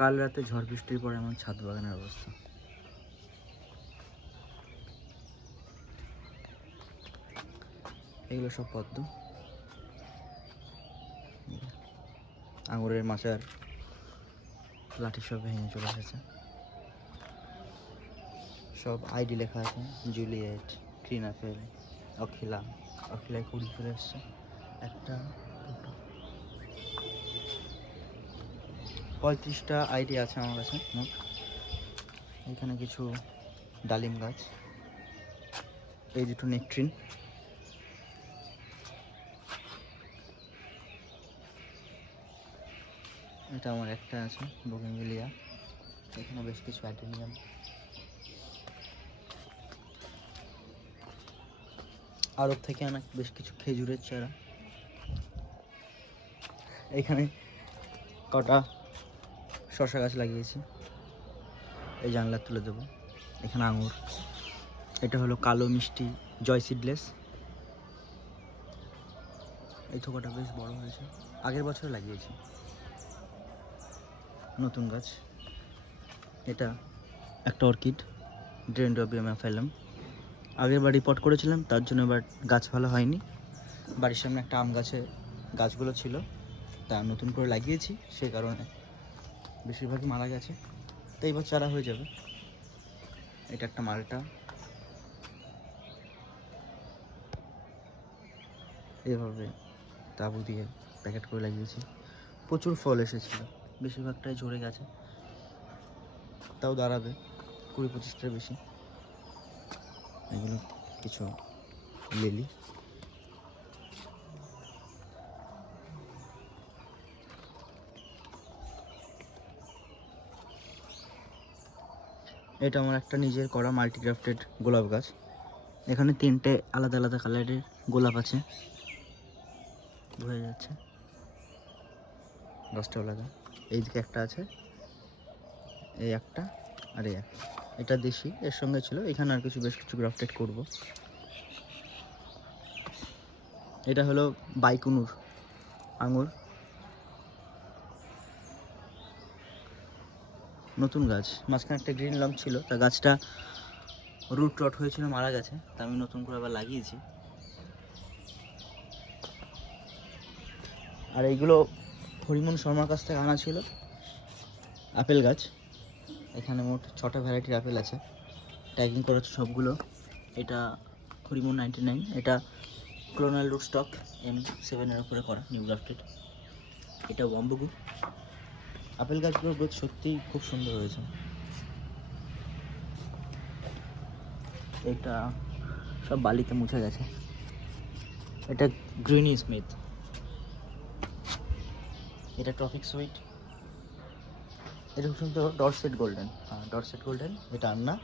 কাল রাতে ঝড় বৃষ্টির পরে আমার ছাদ বাগানের অবস্থা। এগুলো সব পদ্ম, আঙুরের মাচার লাঠি সব ভেঙে চলে এসেছে। সব আইডি লেখা আছে, জুলিয়েট, গ্রিন আপেল, অখিলা। অখিলায় কুড়ি চলে এসছে, একটা, দুটো, 35টা আইডি আছে আমার কাছে মোট। এখানে কিছু ডালিম গাছ, এই দুটো নেকট্রিন, এটা আমার একটা আছে বোগেনভিলিয়া। এখানে বেশ কিছু অ্যাডেনিয়াম, আরব থেকে আনা বেশ কিছু খেজুরের চারা। এখানে কটা শশা গাছ লাগিয়েছি, এই জানলা তুলে দেবো। এখানে আঙুর, এটা হলো কালো মিষ্টি জয় সিডলেস। এই থোকাটা বেশ বড় হয়েছে, আগের বছর লাগিয়েছি। নতুন গাছ, এটা একটা অর্কিড, ড্রেন্ড্রোবিয়াম অ্যাফাইলাম। আগের বার রিপোর্ট করেছিলাম, তার জন্য এবার গাছ ভালো হয়নি। বাড়ির সামনে একটা আম গাছে গাছগুলো ছিল, তা নতুন করে লাগিয়েছি, সেই কারণে বেশিরভাগই মারা গেছে। তো এবার চারা হয়ে যাবে। এটা একটা মালটা, এভাবে তাঁবু দিয়ে প্যাকেট করে লাগিয়েছি। প্রচুর ফল এসেছিল, বেশিরভাগটাই ঝরে গেছে, তাও দাঁড়াবে 20-25টার বেশি। এগুলো কিছু লিলি, এটা আমার একটা নিজের করা মাল্টিক্রাফটেড গোলাপ গাছ। এখানে 3টে আলাদা আলাদা কালারের গোলাপ আছে, বোঝা যাচ্ছে। গাছটাও লাগা, এইদিকে একটা আছে, এই একটা, আর এই একটা। এটা দেশি, এর সঙ্গে ছিল। এখানে আর কিছু বেশ কিছু গ্রাফটেড করব। এটা হলো বাইকুনুর আঙুর, নতুন গাছ। মাঝখানে একটা গ্রিন লং ছিল, তা গাছটা রুট রট হয়েছিল, মারা গেছে, তা আমি নতুন করে আবার লাগিয়েছি। আর এইগুলো হরিমন শর্মার কাছ থেকে আনা ছিল আপেল গাছ। এখানে মোট 6টা ভ্যারাইটির আপেল আছে, ট্যাগিং করেছে সবগুলো। এটা হরিমন 99, এটা ক্লোনাল রুট স্টক M7-এর উপরে করা, নিউ গ্রাফটেড। এটা ওয়াম্বুগু। আপেল গাছগুলোর গ্রোথ সত্যিই খুব সুন্দর হয়েছে। এটা সব বালিতে মুছে গেছে। এটা গ্রিনি স্মিথ, এটা ট্রপিক সুইট, এটা খুব সুন্দর ডরসেট গোল্ডেন। হ্যাঁ, ডরসেট গোল্ডেন, এটা আন্না।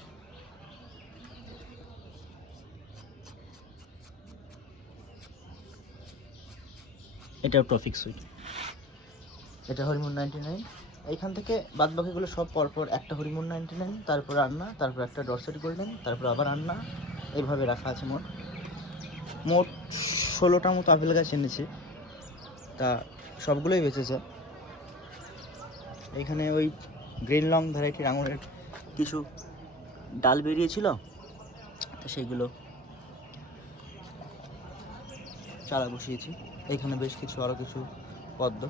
এটাও ট্রপিক সুইট, এটা হরিমন 99। এইখান থেকে বাদ বাকিগুলো সব পরপর, একটা হরিমন 99, তারপর আন্না, তারপর একটা ডরসেট গোল্ডেন, তারপর আবার আন্না, এইভাবে রাখা আছে। মোট মোট 16টা মতো আপেল গাছ এনেছি, তা সবগুলোই বেঁচেছে। এইখানে ওই গ্রিন লং ভ্যারাইটির আঙুরের কিছু ডাল বেরিয়েছিল, তো সেইগুলো চারা বসিয়েছি। এইখানে বেশ কিছু আরও কিছু পদ্ম,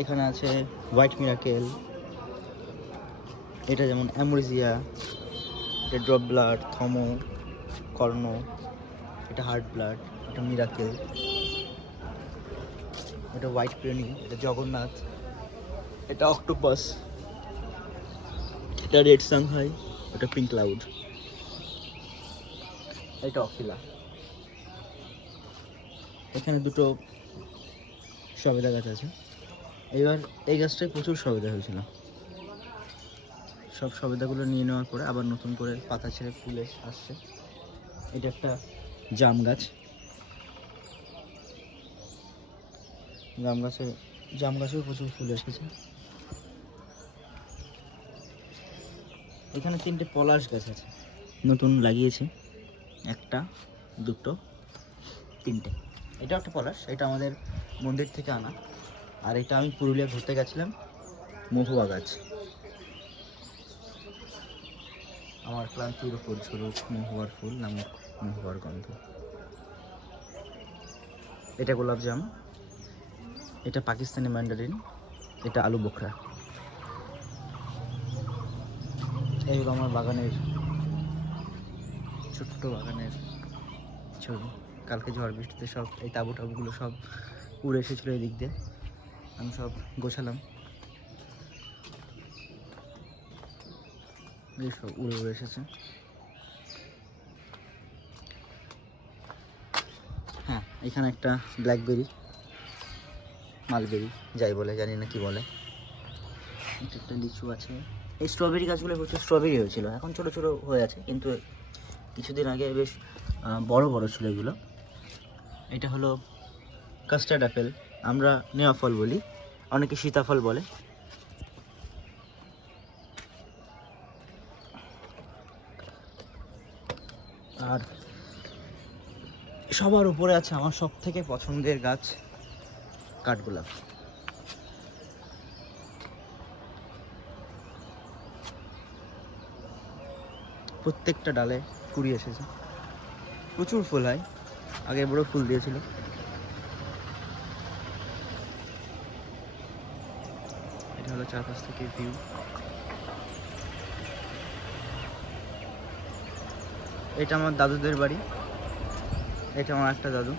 এখানে আছে হোয়াইট মিরাকেল, এটা যেমন অ্যামোরিজিয়া, এটা ড্রপ ব্লাড, থমো, কর্ণ, এটা হার্ট ব্লাড, এটা মিরাকেল, এটা হোয়াইট প্রেনি, এটা জগন্নাথ, এটা অক্টোপাস, এটা রেড সাংহাই, এটা পিঙ্ক ক্লাউড, এটা অখিলা। এখানে দুটো সবেদা গাছ আছে। এবার এই গাছটায় প্রচুর সবেদা হয়েছিল, সব সবেদাগুলো নিয়ে নেওয়ার পরে আবার নতুন করে পাতা ছেড়ে ফুল আসছে। এটা একটা জাম গাছ, জাম গাছেও প্রচুর ফুল এসেছে। এখানে 3টে পলাশ গাছ আছে, নতুন লাগিয়েছে, একটা, দুটো, 3টে। এটা একটা পলাশ, এটা আমাদের মন্দির থেকে আনা। আর এটা আমি পুরুলিয়া ঘুরতে গেছিলাম, মহুয়া গাছ। আমার ক্লান্তির উপর ঝরুক মহুয়ার ফুল নামক মহুয়ার গন্ধ। এটা গোলাপজাম, এটা পাকিস্তানি ম্যান্ডারিন, এটা আলু বোখরা। এই হলো আমার বাগানের, ছোট্ট বাগানের ছবি। কালকে ঝড় বৃষ্টিতে সব এই তাবু টাবুগুলো সব উড়ে এসেছিলো এই দিক দিয়ে, আমি সব গোছালাম, এই সব উড়ে উড়ে এসেছে। হ্যাঁ, এখানে একটা ব্ল্যাকবেরি, মালবেরি যাই বলে, জানি না কি বলে। এটা একটা লিচু আছে। এই স্ট্রবেরি গাছগুলো হচ্ছে স্ট্রবেরি হয়েছিল, এখন ছোটো ছোটো হয়ে আছে, কিন্তু কিছুদিন আগে বেশ বড় বড় ছিল এগুলো। এটা হলো কাস্টার্ড অ্যাপেল, আমরা নেওয়া ফল বলি, অনেকে সীতাফল বলে। আর সবার উপরে আছে আমার সব থেকে পছন্দের গাছ, কাঠগোলাপ। প্রত্যেকটা ডালে কুড়ি এসেছে, প্রচুর ফুল হয়, আগে বড় ফুল দিয়েছিল। এটা হলো চারপাশ থেকে ভিউ। এটা আমার দাদুদের বাড়ি, এটা আমার একটা দাদু।